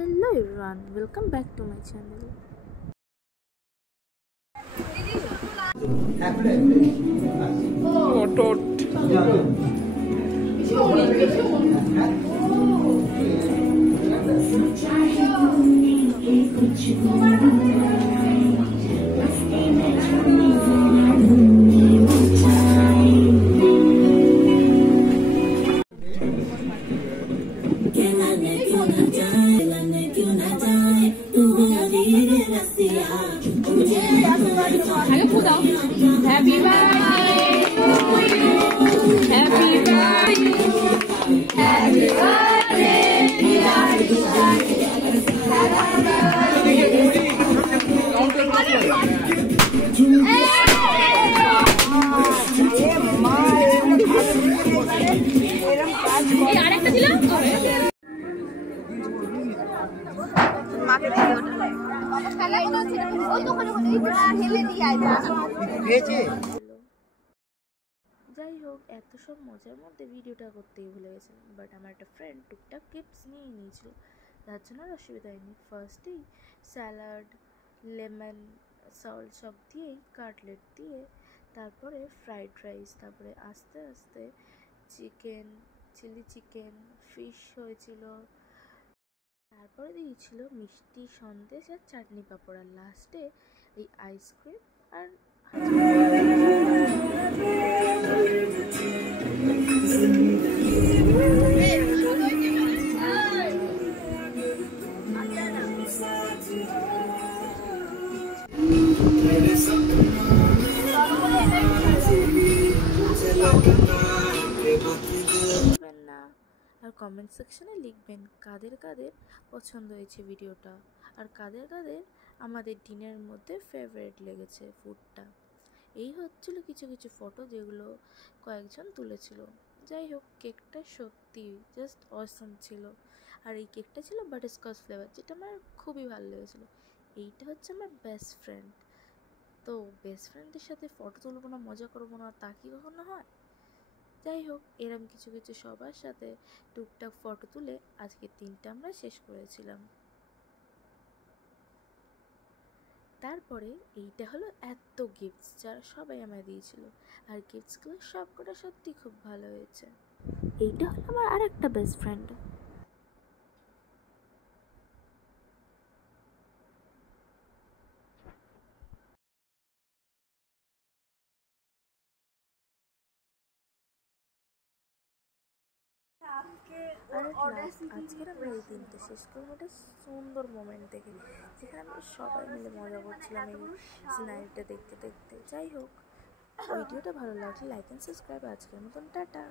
Hello everyone, welcome back to my channel. Happy birthday to you. Happy birthday. Happy birthday, dear আরেকটা দিলাম মাকে দিয়ে ওটা বাবা কালাই তো ছিল ওই দোকানে হেলে দিয়ে আইবা পেয়েছে। যাই হোক, এত সব মজার মধ্যে ভিডিওটা করতেই ভুলে গেছিলাম, বাট আমার একটা ফ্রেন্ড টুকটাক টিপস নিয়ে নিয়েছিল, তার জন্য আর অসুবিধা হয়নি। ফার্স্টেই স্যালাড, লেমন, সল্ট সব দিয়েই কাটলেট দিয়ে, তারপরে ফ্রাইড রাইস, তারপরে আস্তে আস্তে চিকেন, চিলি চিকেন, ফিশ হয়েছিল, তারপরে দিয়েছিল মিষ্টি সন্দেশ আর চাটনি পাঁপড়, আর লাস্টে এই আইসক্রিম আর আর কমেন্ট সেকশনে লিখবেন কাদের কাদের পছন্দ হয়েছে ভিডিওটা, আর কাদের কাদের আমাদের ডিনারের মধ্যে ফেভারিট লেগেছে ফুডটা। এই হচ্ছিল কিছু কিছু ফটো যেগুলো কয়েকজন তুলেছিল। যাই হোক, কেকটা সত্যি জাস্ট অসম ছিল, আর এই কেকটা ছিল বাটারস্কচ ফ্লেভার, যেটা আমার খুবই ভালো লেগেছিলো। এইটা হচ্ছে আমার বেস্ট ফ্রেন্ড, তো বেস্ট ফ্রেন্ডের সাথে ফটো তুলবো না, মজা করবো না, তা কি কখনো হয়? যাই হোক, এরম কিছু কিছু সবার সাথে টুকটাক ফটো তুলে আজকের দিনটা আমরা শেষ করেছিলাম। তারপরে এইটা হলো এত গিফটস যারা সবাই আমায় দিয়েছিল, আর গিফটসগুলো সবকটা সত্যি খুব ভালো হয়েছে। এইটা হলো আমার আর একটা বেস্ট ফ্রেন্ড। আজকের আমরা এই দিনটা শেষ করবো একটা সুন্দর মোমেন্ট দেখে, যেখানে আমরা সবাই মিলে মজা করছিলাম এই সিনারিটা দেখতে দেখতে। যাই হোক, ভিডিওটা ভালো লাগলে লাইক অ্যান্ড সাবস্ক্রাইব। আজকের মতন টাটা।